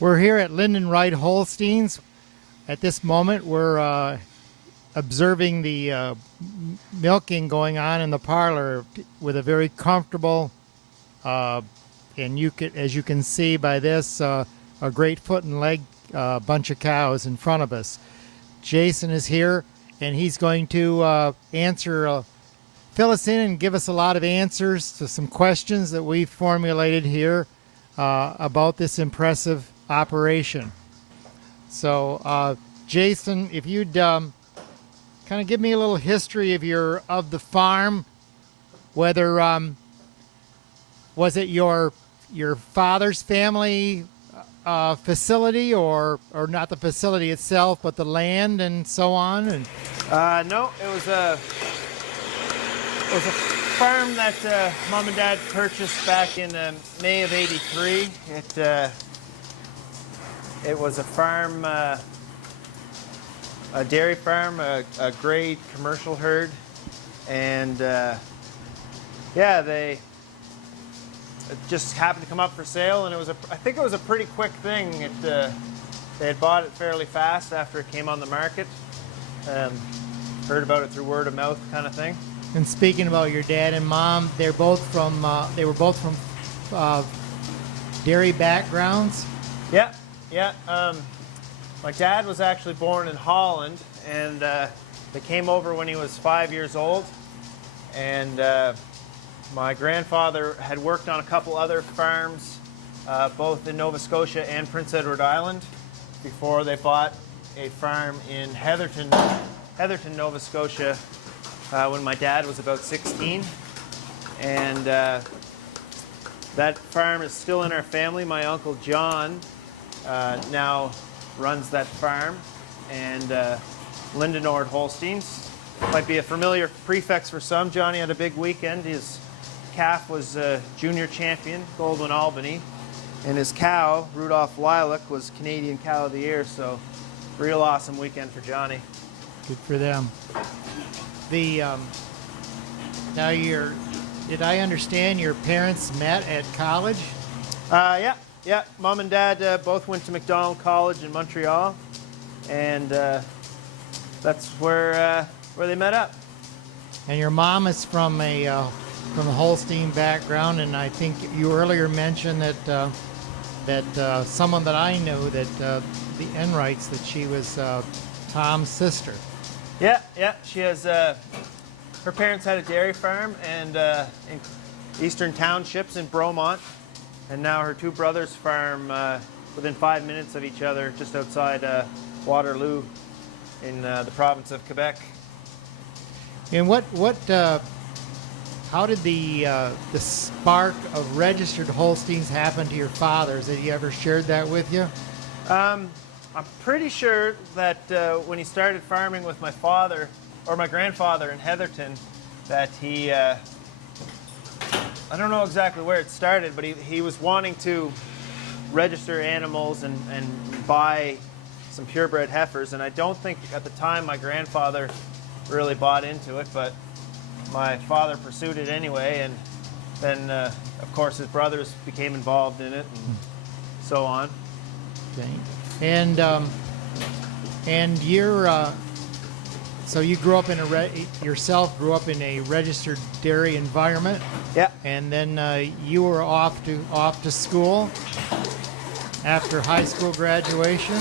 We're here at Lindenright Holsteins. At this moment, we're observing the milking going on in the parlor with a very comfortable, and as you can see by this, a great foot and leg bunch of cows in front of us. Jason is here, and he's going to fill us in and give us a lot of answers to some questions that we've formulated here about this impressive operation. So, Jason, if you'd kind of give me a little history of the farm, whether was it your father's family facility, or not the facility itself, but the land and so on? And no, it was a farm that Mom and Dad purchased back in May of '83. It was a farm, a dairy farm, a grade commercial herd, and they just happened to come up for sale, and I think it was a pretty quick thing. They had bought it fairly fast after it came on the market. Heard about it through word of mouth kind of thing. And speaking about your dad and mom, they were both from dairy backgrounds. Yeah. My dad was actually born in Holland, and they came over when he was 5 years old. And my grandfather had worked on a couple other farms, both in Nova Scotia and Prince Edward Island, before they bought a farm in Heatherton, Nova Scotia, when my dad was about 16. And that farm is still in our family. My Uncle John now runs that farm, and Lindenright Holsteins might be a familiar prefix for some. Johnny had a big weekend. His calf was junior champion, Gold in Albany, and his cow, Rudolph Lilac, was Canadian Cow of the Year, so real awesome weekend for Johnny. Good for them. Now did I understand your parents met at college? Yeah. Mom and Dad both went to MacDonald College in Montreal, and that's where they met up. And your mom is from a Holstein background, and I think you earlier mentioned that someone that I know, that the Enrights, that she was Tom's sister. Yeah. She has. Her parents had a dairy farm in Eastern Townships in Bromont. And now her two brothers farm within 5 minutes of each other, just outside Waterloo, in the province of Quebec. And how did the spark of registered Holsteins happen to your fathers? Had he ever shared that with you? I'm pretty sure that when he started farming with my father, or my grandfather in Heatherton, that he... I don't know exactly where it started, but he was wanting to register animals and buy some purebred heifers, and I don't think at the time my grandfather really bought into it, but my father pursued it anyway, and then of course his brothers became involved in it, and so on. Okay. And you're so you grew up yourself grew up in a registered dairy environment. Yeah. And then you were off to school after high school graduation.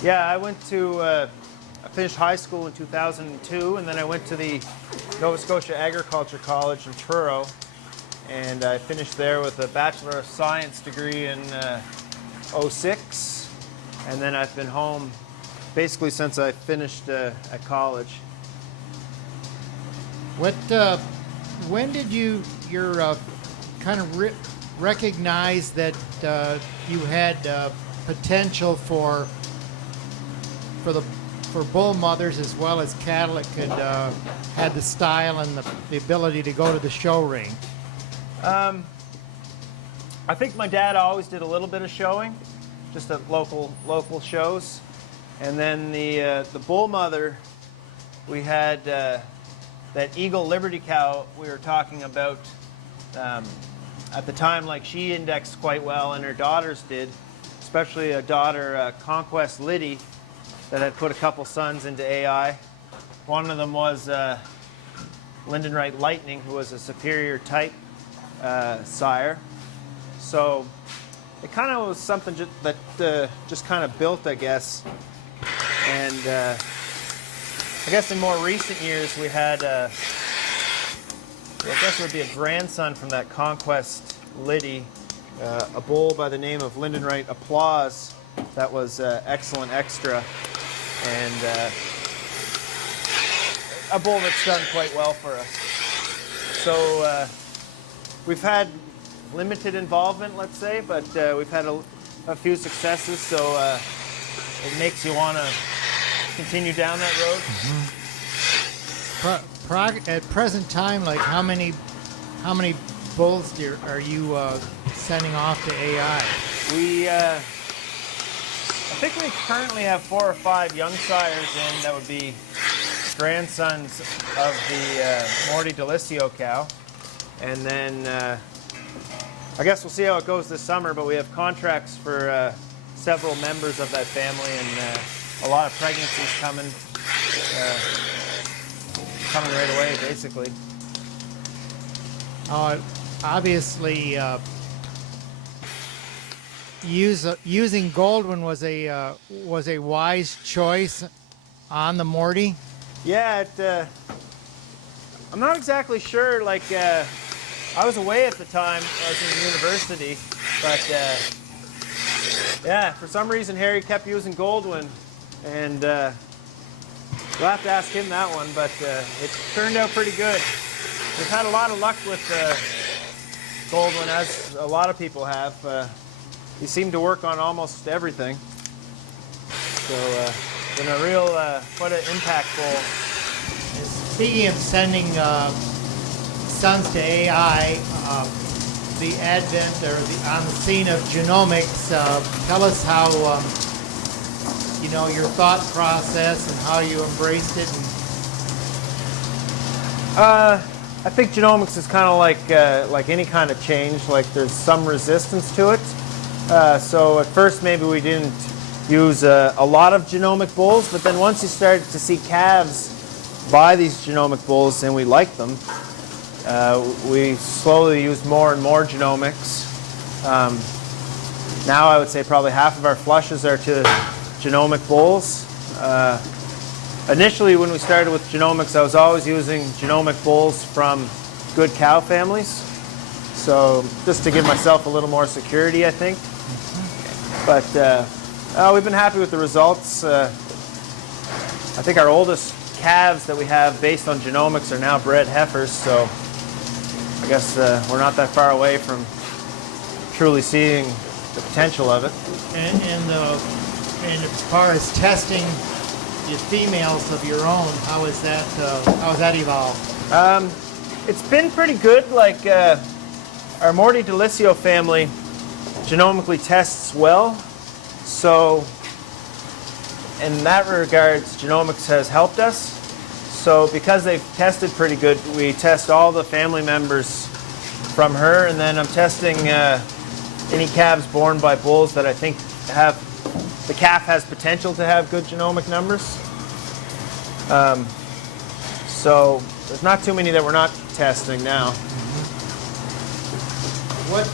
Yeah, I finished high school in 2002, and then I went to the Nova Scotia Agriculture College in Truro, and I finished there with a Bachelor of Science degree in '06, and then I've been home basically since I finished at college. When did you kind of recognize that you had potential for bull mothers as well as cattle that could had the style and the ability to go to the show ring? I think my dad always did a little bit of showing, just at local shows. And then the bull mother, we had that Eagle Liberty cow we were talking about at the time, like, she indexed quite well, and her daughters did, especially a daughter, Conquest Liddy, that had put a couple sons into AI. One of them was Lindenright Lightning, who was a superior type sire. So it kind of was something that just kind of built, I guess. And I guess in more recent years we had, I guess it would be a grandson from that Conquest Liddy, a bull by the name of Lindenright Applause that was excellent extra, and a bull that's done quite well for us. So we've had limited involvement, let's say, but we've had a few successes, so it makes you want to continue down that road. At present time, like how many bulls are you sending off to AI? I think we currently have 4 or 5 young sires in that would be grandsons of the Morty Delisio cow. And then I guess we'll see how it goes this summer, but we have contracts for several members of that family, and a lot of pregnancies coming right away, basically. Obviously, using Goldwyn was a wise choice on the Morty. Yeah, I'm not exactly sure. Like, I was away at the time. I was in university, but yeah, for some reason Harry kept using Goldwyn, and we'll have to ask him that one. But it turned out pretty good. We've had a lot of luck with Goldwyn, as a lot of people have. He seemed to work on almost everything. So, been a real, quite an impactful. Speaking of sending sons to AI, the advent or on the scene of genomics, tell us how, your thought process and how you embraced it. I think genomics is kind of like any kind of change. Like, there's some resistance to it. So at first maybe we didn't use a lot of genomic bulls, but then once you started to see calves buy these genomic bulls and we liked them, we slowly used more and more genomics. Now I would say probably half of our flushes are to genomic bulls. Initially when we started with genomics, I was always using genomic bulls from good cow families. So just to give myself a little more security, I think. But we've been happy with the results. I think our oldest calves that we have based on genomics are now bred heifers, so I guess we're not that far away from truly seeing the potential of it. And as far as testing the females of your own, how has that evolved? It's been pretty good. Like, our Morty Delisio family genomically tests well, so in that regards, genomics has helped us. So because they've tested pretty good, we test all the family members from her, and then I'm testing any calves born by bulls that I think the calf has potential to have good genomic numbers. So there's not too many that we're not testing now. What,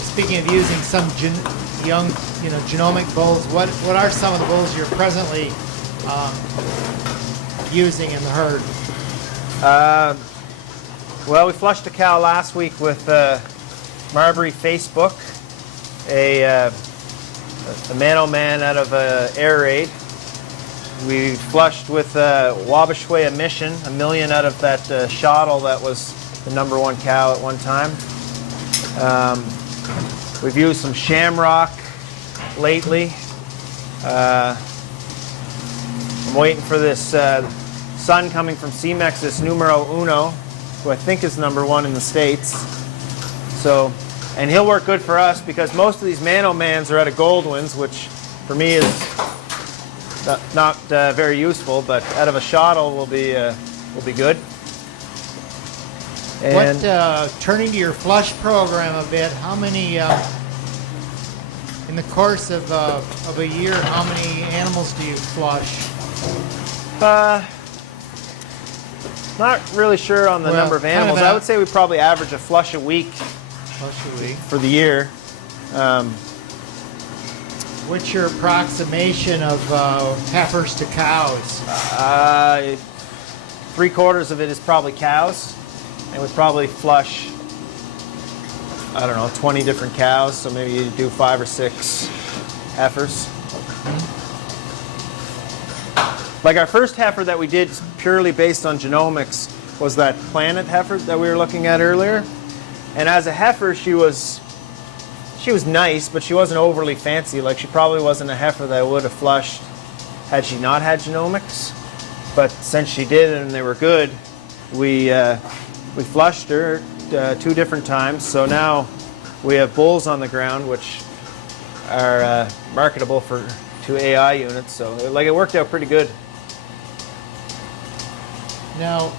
speaking of using some young, genomic bulls, what are some of the bulls you're presently using in the herd? Well, we flushed a cow last week with Marbury Facebook, a man-o-man out of air raid. We flushed with Wabashwe Emission, 1 million out of that shottle that was the #1 cow at one time. We've used some Shamrock lately. I'm waiting for this son coming from CMEX, this Numero Uno, who I think is #1 in the States. So, and he'll work good for us because most of these man-o-mans are out of Goldwyns, which for me is not very useful, but out of a shottle will be good. And Turning to your flush program a bit, how many, in the course of a year, how many animals do you flush? not really sure on the number of animals. I would say we probably average a flush a week. Flush a week. For the year. What's your approximation of heifers to cows? 3/4 of it is probably cows, and we probably flush, I don't know, 20 different cows, so maybe you do 5 or 6 heifers. Like our first heifer that we did purely based on genomics was that Planet heifer that we were looking at earlier. And as a heifer, she was nice, but she wasn't overly fancy. Like, she probably wasn't a heifer that would have flushed had she not had genomics. But since she did and they were good, we flushed her 2 different times. So now we have bulls on the ground, which are marketable to AI units. So like, it worked out pretty good. Now,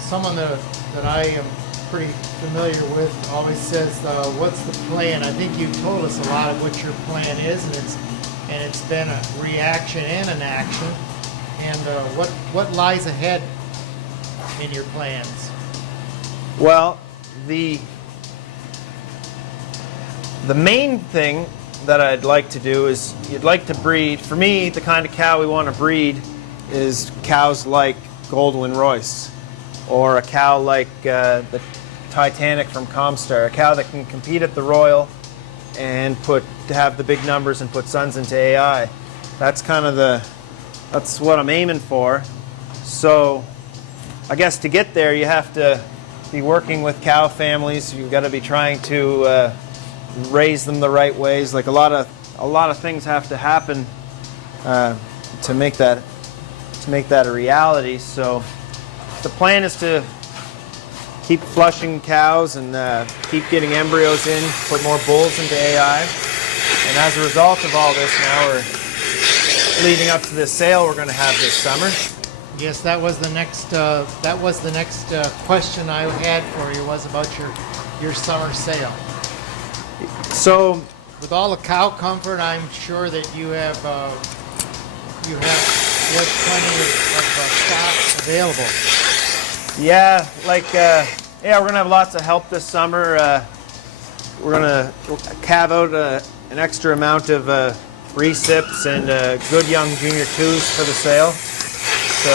someone that I am pretty familiar with always says, "What's the plan?" I think you told us a lot of what your plan is, and it's been a reaction and an action. And what lies ahead in your plans? Well, the main thing that I'd like to do is, you'd like to breed. For me, the kind of cow we want to breed is cows like Goldwyn Royce, or a cow like the Titanic from Comstar, a cow that can compete at the Royal and have the big numbers and put sons into AI. That's kind of that's what I'm aiming for. So I guess to get there, you have to be working with cow families. You've got to be trying to raise them the right ways. Like, a lot of things have to happen to make that a reality. So the plan is to keep flushing cows and keep getting embryos in, put more bulls into AI. And as a result of all this, now we're leading up to this sale we're going to have this summer. Yes, that was the next question I had for you, was about your summer sale. So, with all the cow comfort, I'm sure that you have plenty of stock available. Yeah, we're gonna have lots of help this summer. We're gonna calve out an extra amount of recips and good young junior 2s for the sale. So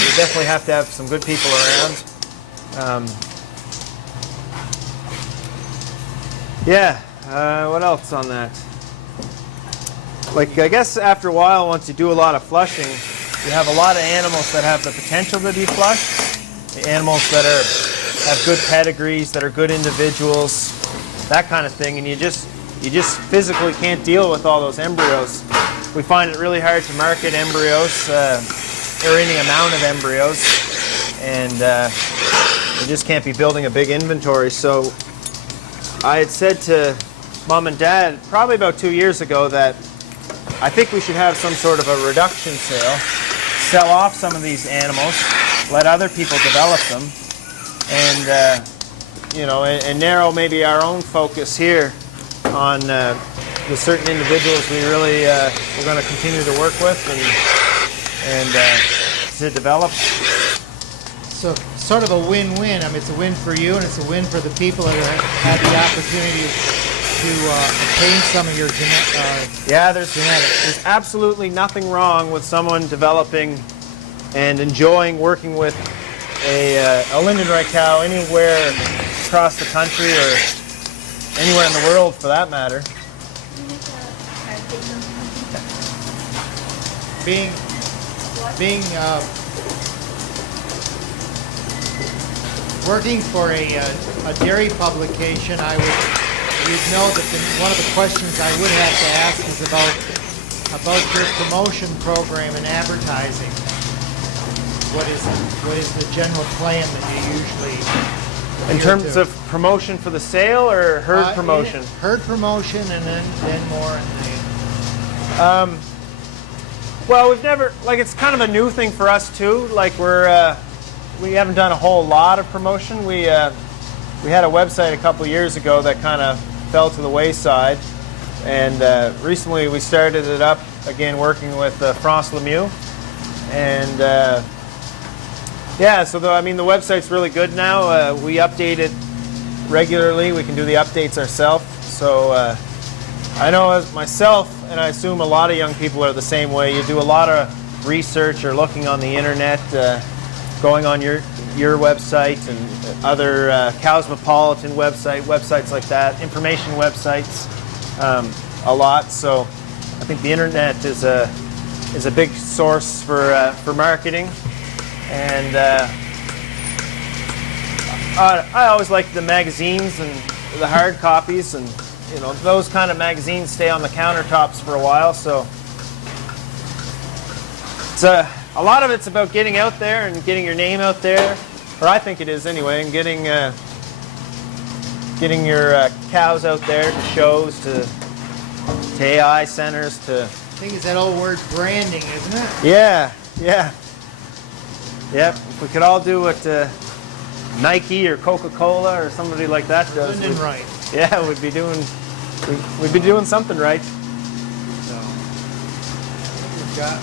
you definitely have to have some good people around. What else on that? Like, I guess after a while, once you do a lot of flushing, you have a lot of animals that have the potential to be flushed. Animals that have good pedigrees, that are good individuals, that kind of thing. And you just physically can't deal with all those embryos. We find it really hard to market embryos, or any amount of embryos, and you just can't be building a big inventory. So I had said to Mom and Dad probably about 2 years ago that I think we should have some sort of a reduction sale, sell off some of these animals, let other people develop them, and and narrow maybe our own focus here on the certain individuals we really we're going to continue to work with and to develop. So sort of a win-win. I mean, it's a win for you, and it's a win for the people that have had the opportunity to obtain some of your genetics. Yeah, there's absolutely nothing wrong with someone developing and enjoying working with a Lindenright cow anywhere across the country or anywhere in the world for that matter. Being working for a dairy publication, you'd know that one of the questions I would have to ask is about your promotion program and advertising. What is the general plan that you usually in terms of promotion for the sale or herd promotion? Herd promotion, and then more in the Well, we've never, like, it's kind of a new thing for us too. Like, we haven't done a whole lot of promotion. We had a website a couple years ago that kind of fell to the wayside, and recently we started it up again, working with France Lemieux, and yeah. So I mean, the website's really good now. We update it regularly. We can do the updates ourselves. So I know as myself, and I assume a lot of young people are the same way. You do a lot of research or looking on the internet, going on your website and other Cosmopolitan websites like that, information websites, a lot. So I think the internet is a big source for marketing, and I always like the magazines and the hard copies, and you know, those kind of magazines stay on the countertops for a while. So it's a lot of it's about getting out there and getting your name out there, or I think it is anyway, and getting your cows out there to shows, to AI centers, to. I think it's that old word branding, isn't it? Yeah, yeah, yep. If we could all do what Nike or Coca-Cola or somebody like that does. Lindenright. Yeah, we'd be doing something right. So we've got